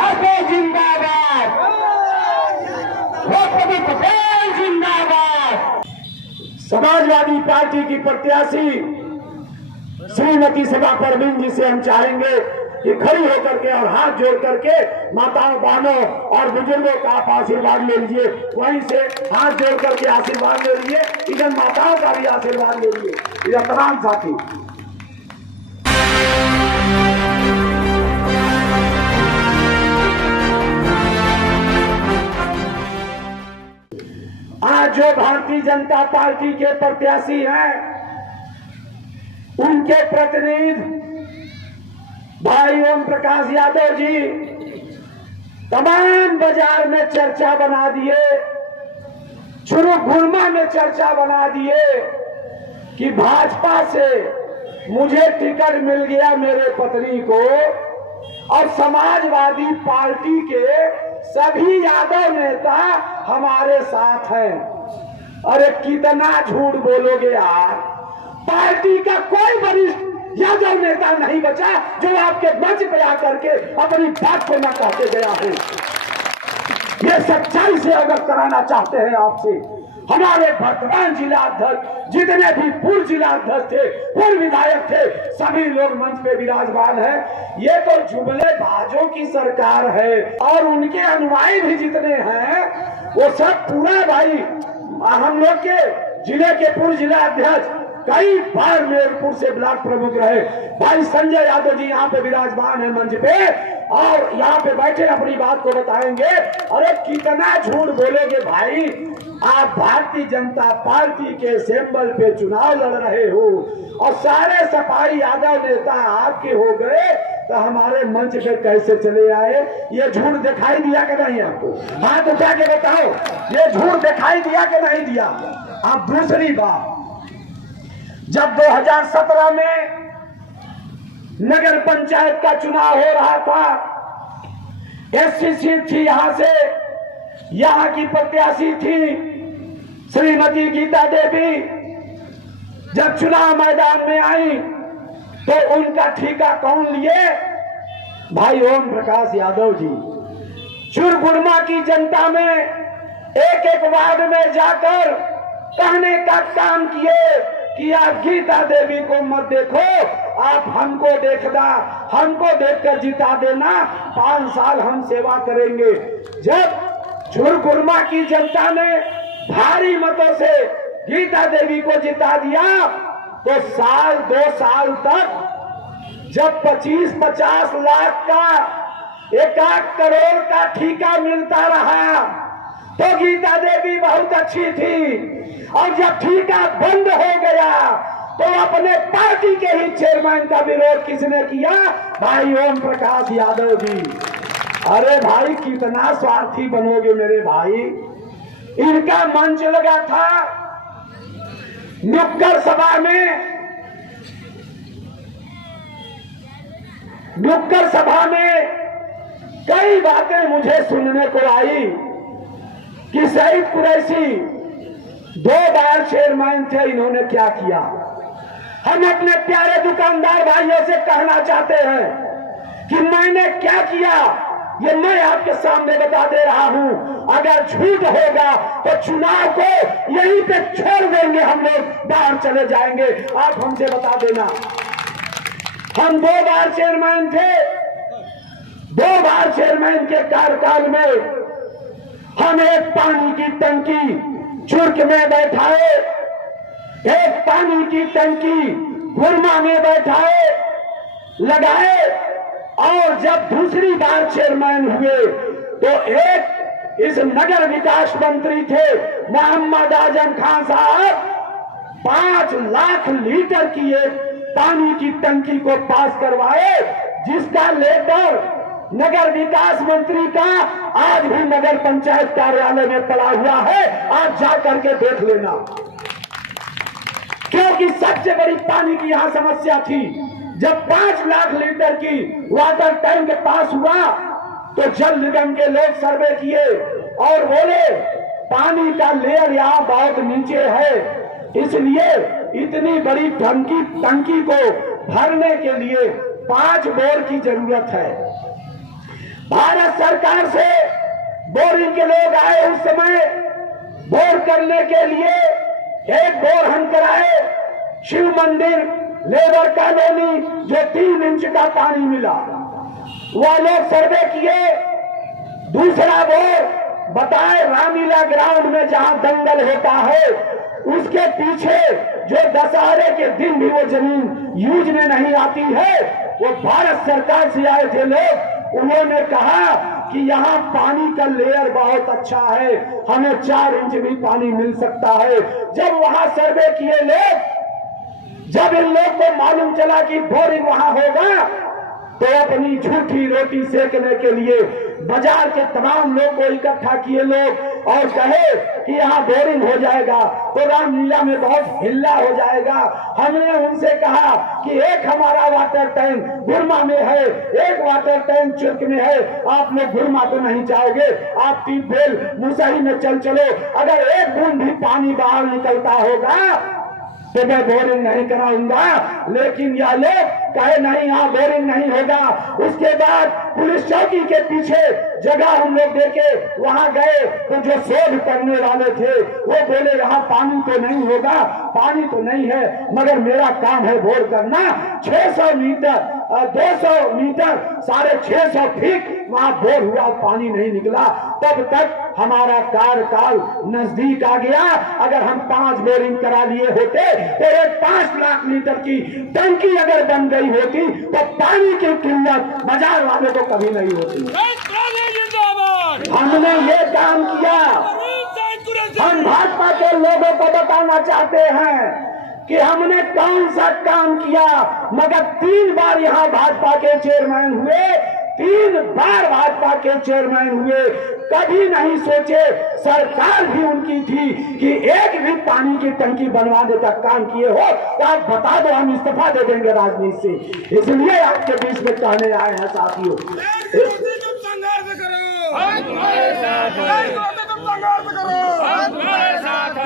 भाजपा जिंदाबाद, द्रौपदी पटेल जिंदाबाद। समाजवादी पार्टी की प्रत्याशी श्रीमती सभा परवीन जी से हम चाहेंगे कि खड़ी होकर के और हाथ जोड़ करके माताओं, बहनों और बुजुर्गों का आप आशीर्वाद ले लीजिए। वहीं से हाथ जोड़ करके आशीर्वाद ले लीजिए। इधर माताओं का भी आशीर्वाद ले लीजिए। इधर तमाम साथी आज जो भारतीय जनता पार्टी के प्रत्याशी हैं, उनके प्रतिनिधि भाई ओम प्रकाश यादव जी तमाम बाजार में चर्चा बना दिए, चुरुक-घुरमा में चर्चा बना दिए कि भाजपा से मुझे टिकट मिल गया मेरे पत्नी को और समाजवादी पार्टी के सभी यादव नेता हमारे साथ हैं। अरे कितना झूठ बोलोगे यार। पार्टी का कोई वरिष्ठ यादव नेता नहीं बचा जो आपके मंच पे आकर के अपनी बात को न कहते गया हो। ये सच्चाई से अवगत कराना चाहते हैं आपसे। हमारे वर्तमान जिलाध्यक्ष, जितने भी पूर्व जिलाध्यक्ष थे, पूर्व विधायक थे, सभी लोग मंच पे विराजमान हैं। ये तो जुमलेबाजों की सरकार है और उनके अनुयायी भी जितने हैं वो सब पूरा भाई हम लोग के जिले के पूर्व जिलाध्यक्ष कई बार मेरपुर से ब्लॉक प्रमुख रहे भाई संजय यादव जी यहाँ पे विराजमान है मंच पे और यहाँ पे बैठे अपनी बात को बताएंगे। अरे कितना झूठ बोलोगे भाई। आप भारतीय जनता पार्टी के सिंबल पे चुनाव लड़ रहे हो और सारे सफाई यादव नेता आपके हो गए तो हमारे मंच पे कैसे चले आए। ये झूठ दिखाई दिया कि नहीं आपको? हाथ उठा के बताओ, ये झूठ दिखाई दिया कि नहीं दिया? आप दूसरी बात, जब 2017 में नगर पंचायत का चुनाव हो रहा था, एससी सीट थी, यहां से यहां की प्रत्याशी थी श्रीमती गीता देवी। जब चुनाव मैदान में आई तो उनका ठेका कौन लिए? भाई ओम प्रकाश यादव जी। चुरगुरमा की जनता में एक एक वार्ड में जाकर कहने का काम किए कि आप गीता देवी को मत देखो, आप हमको देखना, हमको देखकर जिता देना, 5 साल हम सेवा करेंगे। जब चुरगुरमा की जनता ने भारी मतों से गीता देवी को जिता दिया तो 2 साल तक जब 25-50 लाख का 1 करोड़ का ठेका मिलता रहा तो गीता देवी बहुत अच्छी थी और जब ठेका बंद हो गया तो अपने पार्टी के ही चेयरमैन का विरोध किसने किया? भाई ओम प्रकाश यादव जी। अरे भाई कितना स्वार्थी बनोगे मेरे भाई। इनका मंच लगा था नुक्कड़ सभा में, नुक्कड़ सभा में कई बातें मुझे सुनने को आई कि सईद कुरैशी 2 बार चेयरमैन थे, इन्होंने क्या किया। हम अपने प्यारे दुकानदार भाइयों से कहना चाहते हैं कि मैंने क्या किया ये मैं आपके सामने बता दे रहा हूं। अगर झूठ होगा तो चुनाव को यहीं पे छोड़ देंगे, हम लोग बाहर चले जाएंगे। आप हमसे बता देना। हम 2 बार चेयरमैन थे, 2 बार चेयरमैन के कार्यकाल में हम एक पानी की टंकी चुर्क में बैठाए, एक पानी की टंकी गुरमा में बैठाए लगाए और जब दूसरी बार चेयरमैन हुए तो एक इस नगर विकास मंत्री थे मोहम्मद आजम खान साहब 5 लाख लीटर की एक पानी की टंकी को पास करवाए, जिसका लेटर नगर विकास मंत्री का आज भी नगर पंचायत कार्यालय में पड़ा हुआ है। आप जा करके देख लेना, क्योंकि सबसे बड़ी पानी की यहां समस्या थी। जब 5 लाख लीटर की वाटर टैंक पास हुआ तो जल निगम के लोग सर्वे किए और बोले पानी का लेयर यहां बहुत नीचे है, इसलिए इतनी बड़ी टंकी को भरने के लिए 5 बोर की जरूरत है। भारत सरकार से बोरिंग के लोग आए, उस समय बोर करने के लिए एक बोर हम कराए, शिव मंदिर लेबर कॉलोनी, जो 3 इंच का पानी मिला, वह लोग सर्वे किए। दूसरा बोर बताए रामलीला ग्राउंड में जहां दंगल होता है, उसके पीछे जो दशहरे के दिन भी वो जमीन यूज में नहीं आती है, वो भारत सरकार से आए थे लोग, उन्होंने कहा कि यहाँ पानी का लेयर बहुत अच्छा है, हमें 4 इंच भी पानी मिल सकता है। जब वहां सर्वे किए लोग, जब इन लोग को मालूम चला कि बोरिंग वहां होगा, तो अपनी झूठी रोटी सेकने के लिए बाजार के तमाम लोग को इकट्ठा किए लोग और कहे कि यहाँ बोरिंग हो जाएगा तो रामलीला में बहुत हिल्ला हो जाएगा। हमने उनसे कहा कि एक हमारा वाटर टैंक गुरमा में है, एक वाटर टैंक चुर्क में है, आप लोग गुरमा तो नहीं जाओगे, आप ट्यूबवेल मुसही में चलो, अगर एक बूंद भी पानी बाहर निकलता होगा तो मैं बोरिंग नहीं कराऊंगा। लेकिन यह लोग कहे नहीं, यहाँ बोरिंग नहीं होगा। उसके बाद पुलिस चौकी के पीछे जगह हम लोग देखे, वहां गए तो जो शोध करने वाले थे वो बोले यहाँ पानी तो नहीं होगा, पानी तो नहीं है, मगर मेरा काम है बोर करना। 600 मीटर 200 मीटर 650 फीट वहां बोर हुआ, पानी नहीं निकला। तब तक हमारा कार्यकाल नजदीक आ गया। अगर हम 5 बोरिंग करा लिए होते तो एक 5 लाख लीटर की टंकी अगर बन गई होती तो पानी की किल्लत बाजार वाले को कभी नहीं होती। हमने ये काम किया। हम भाजपा के लोगों को बताना चाहते हैं कि हमने कौन सा काम किया, मगर 3 बार यहाँ भाजपा के चेयरमैन हुए, 3 बार भाजपा के चेयरमैन हुए, कभी नहीं सोचे, सरकार भी उनकी थी कि एक भी पानी की टंकी बनवाने का काम किए हो तो आप बता दो, हम इस्तीफा दे देंगे राजनीति से। इसलिए आपके बीच में कहने आए हैं साथियों,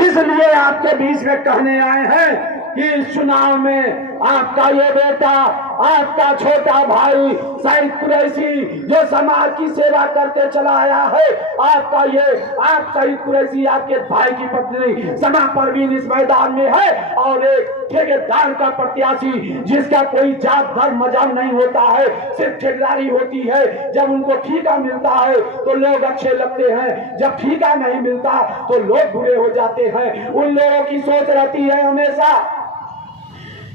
इसलिए आपके बीच में कहने आए हैं कि इस चुनाव में आपका ये बेटा, आपका छोटा भाई सईद कुरैशी जो समाज की सेवा करके चला आया है, आपका ये आप सईद कुरैशी, आपके भाई की पत्नी समा परवीन इस मैदान में है, और एक ठेकेदार का प्रत्याशी जिसका कोई जात धर्म मजहब नहीं होता है, सिर्फ ठेकेदारी होती है। जब उनको ठीका मिलता है तो लोग अच्छे लगते हैं, जब ठीका नहीं मिलता तो लोग बुरे हो जाते हैं। उन लोगों की सोच रहती है हमेशा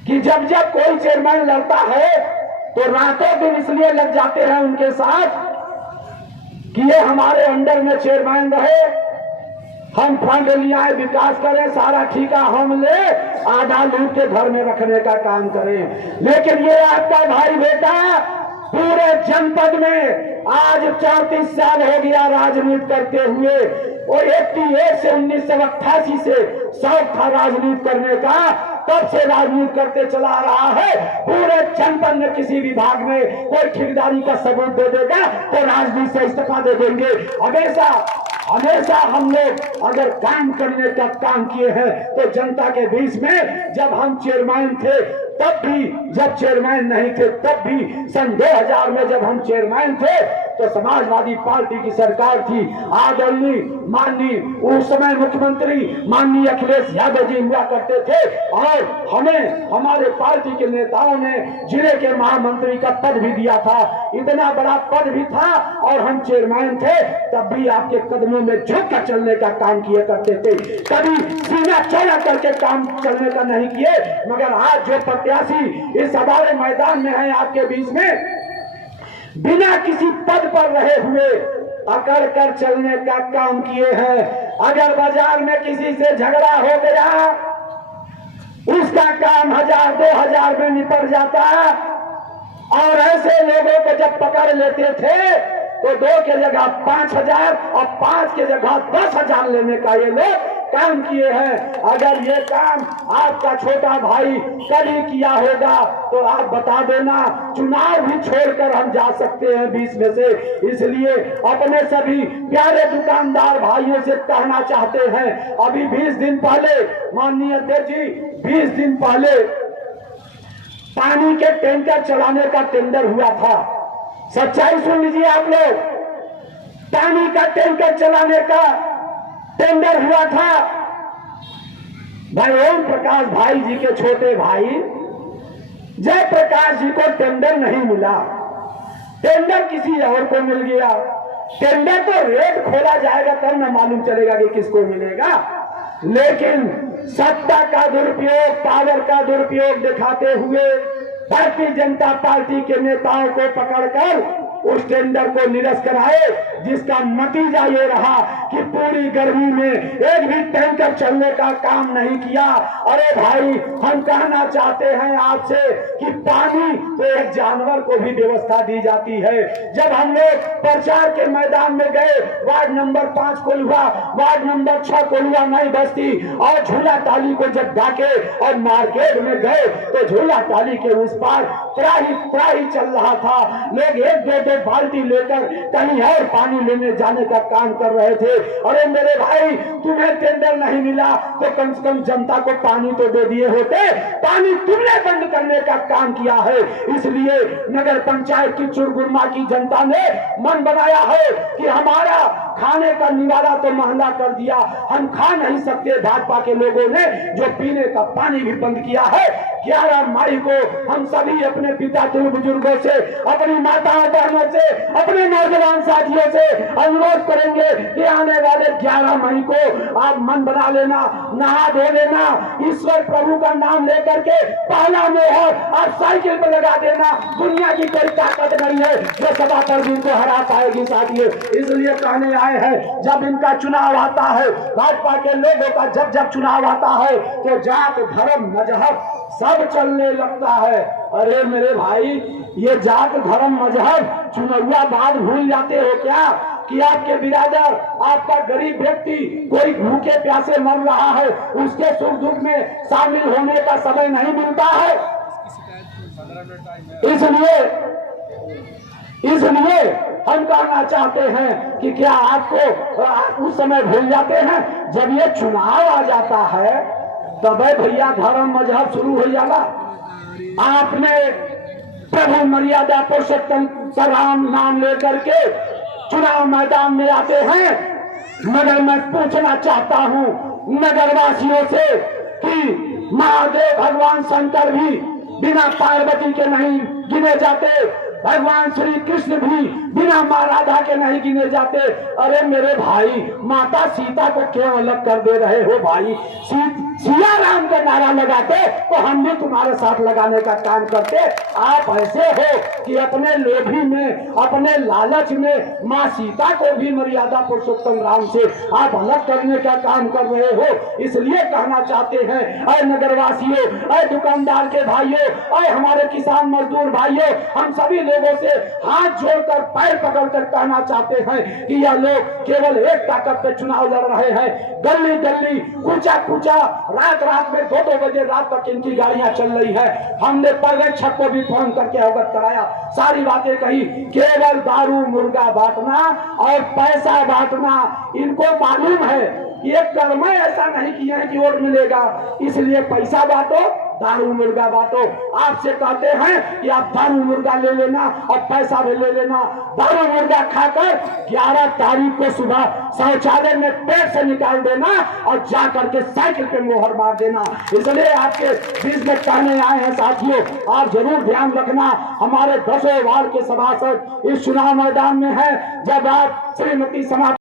कि जब जब कोई चेयरमैन लड़ता है तो रातों दिन इसलिए लग जाते हैं उनके साथ कि ये हमारे अंडर में चेयरमैन रहे, हम फंड लिया है, विकास करें, सारा ठीका हम ले, आधा लूट के घर में रखने का काम करें। लेकिन ये आपका भाई बेटा पूरे जनपद में आज 34 साल हो गया राजनीति करते हुए, और 88 से 1988 से शौक था राजनीति करने का, तब से राजनीति करते चला रहा है। पूरे जनपद में किसी विभाग में कोई ठेकेदारी का सबूत दे देगा तो राजनीति से इस्तीफा दे देंगे। हमेशा हम लोग अगर काम करने का काम किए हैं तो जनता के बीच में, जब हम चेयरमैन थे तब भी, जब चेयरमैन नहीं थे तब भी, सन 2000 में जब हम चेयरमैन थे तो समाजवादी पार्टी की सरकार थी, आदरणीय माननीय उस समय मुख्यमंत्री माननीय अखिलेश यादव जी हुआ करते थे, और हमें हमारे पार्टी के नेताओं ने जिले के महामंत्री का पद भी दिया था। इतना बड़ा पद भी था और हम चेयरमैन थे, तब भी आपके कदमों में झुक कर चलने का काम किए करते थे, कभी सीना चौड़ा करके काम चलने का नहीं किए। मगर आज जो प्रत्याशी इस हमारे मैदान में है आपके बीच में, बिना किसी पद पर रहे हुए अकड़ कर चलने का काम किए हैं। अगर बाजार में किसी से झगड़ा हो गया, उसका काम 1000-2000 में निपट जाता, और ऐसे लोगों को जब पकड़ लेते थे तो 2 के जगह 5000 और 5 के जगह 10,000 लेने का ये लोग काम किए हैं। अगर ये काम आपका छोटा भाई कभी किया होगा तो आप बता देना, चुनाव भी छोड़कर हम जा सकते हैं बीच में से। इसलिए अपने सभी प्यारे दुकानदार भाइयों से कहना चाहते हैं, अभी 20 दिन पहले माननीय अध्यक्ष जी, 20 दिन पहले पानी के टैंकर चलाने का टेंडर हुआ था। सच्चाई सुन लीजिए आप लोग, पानी का टैंकर चलाने का टेंडर हुआ था। भाई ओम प्रकाश भाई जी के छोटे भाई जयप्रकाश जी को टेंडर नहीं मिला, टेंडर किसी और को मिल गया। टेंडर तो रेट खोला जाएगा तब न मालूम चलेगा कि किसको मिलेगा, लेकिन सत्ता का दुरुपयोग, पावर का दुरुपयोग दिखाते हुए भारतीय जनता पार्टी के नेताओं को पकड़कर उस टेंडर को निरस्त कराए, जिसका नतीजा ये रहा कि पूरी गर्मी में एक भी टैंकर चलने का काम नहीं किया। अरे भाई, हम कहना चाहते हैं आपसे कि पानी तो एक जानवर को भी व्यवस्था दी जाती है। जब हम लोग प्रचार के मैदान में गए, ward number 5 Kolhua, ward number 6 Kolhua नई बस्ती और झूला ताली को जब डाके और मार्केट में गए तो झूला ताली के उस पार त्राही चल रहा था। लोग एक दो बाल्टी लेकर कहीं और पानी लेने जाने का काम कर रहे थे। अरे मेरे भाई, तुम्हें टेंडर नहीं मिला तो कम से कम जनता को पानी तो दे दिए होते। पानी तुमने बंद करने का काम किया है, इसलिए नगर पंचायत की चुरगुरमा की जनता ने मन बनाया है कि हमारा खाने का निवाला तो महंगा कर दिया, हम खा नहीं सकते। भाजपा के लोगों ने जो पीने का पानी भी बंद किया है। 11 मई को हम सभी अपने पिता तुल्य बुजुर्गों से, अपनी माताओं बहनों से, अपने नौजवान साथियों से अनुरोध करेंगे कि आने वाले 11 मई को आप मन बना लेना, नहा धो लेना, ईश्वर प्रभु का नाम लेकर के पहला मोहर आप साइकिल पर लगा देना। दुनिया की कोई ताकत नहीं है जो सभा तरजीन को हरा पाएगी साथियों। इसलिए कहने आए हैं, जब इनका चुनाव आता है, भाजपा के लोगों का जब चुनाव आता है तो जात धर्म मजहब सब चलने लगता है। अरे मेरे भाई, ये जात धर्म मजहब चुनौआ बाद भूल जाते हो क्या कि आपके बिरादर, आपका गरीब व्यक्ति कोई भूखे प्यासे मर रहा है, उसके सुख दुख में शामिल होने का समय नहीं मिलता है। इसलिए हम कहना चाहते हैं कि क्या आपको आप उस समय भूल जाते हैं जब ये चुनाव आ जाता है, तब भैया धर्म मजहब शुरू हो जाएगा। आपने प्रभु मर्यादा पुरुषोत्तम राम नाम लेकर के चुनाव मैदान में आते हैं, मगर मैं पूछना चाहता हूं नगर वासियों से कि महादेव भगवान शंकर भी बिना पार्वती के नहीं गिने जाते, भगवान श्री कृष्ण भी बिना मां राधा के नहीं गिने जाते। अरे मेरे भाई, माता सीता को क्यों अलग कर दे रहे हो भाई? सिया राम का नारा लगाते तो हम भी तुम्हारे साथ लगाने का काम करते। आप ऐसे हो कि अपने लोभी में, अपने लालच में माँ सीता को भी मर्यादा पुरुषोत्तम राम से आप अलग करने का काम कर रहे हो। इसलिए कहना चाहते हैं, अरे नगरवासियों, अरे दुकानदार के भाइयों, अरे हमारे किसान मजदूर भाइयों, हम सभी लोगों से हाथ जोड़कर पैर पकड़कर कहना चाहते हैं कि यह लोग केवल एक ताकत पे चुनाव लड़ रहे हैं। गली गली, कूचा कूचा, रात में 2-2 बजे रात तक इनकी गाड़ियां चल रही है। हमने पर्यवेक्षक को भी फोन करके अवगत कराया, सारी बातें कही। केवल दारू मुर्गा बांटना और पैसा बांटना इनको मालूम है। ये कर्म ऐसा नहीं किया है कि वोट मिलेगा, इसलिए पैसा बांटो, दारू मुर्गा बांटो। आपसे कहते हैं कि आप दारू मुर्गा ले लेना और पैसा भी ले लेना। दारू मुर्गा खाकर 11 तारीख को सुबह शौचालय में पेट से निकाल देना और जा करके साइकिल पे मोहर मार देना। इसलिए आपके बीच में कहने आए हैं साथियों, आप जरूर ध्यान रखना। हमारे 10 वार्ड के सभासद इस चुनाव मैदान में है। जब आप श्रीमती समाज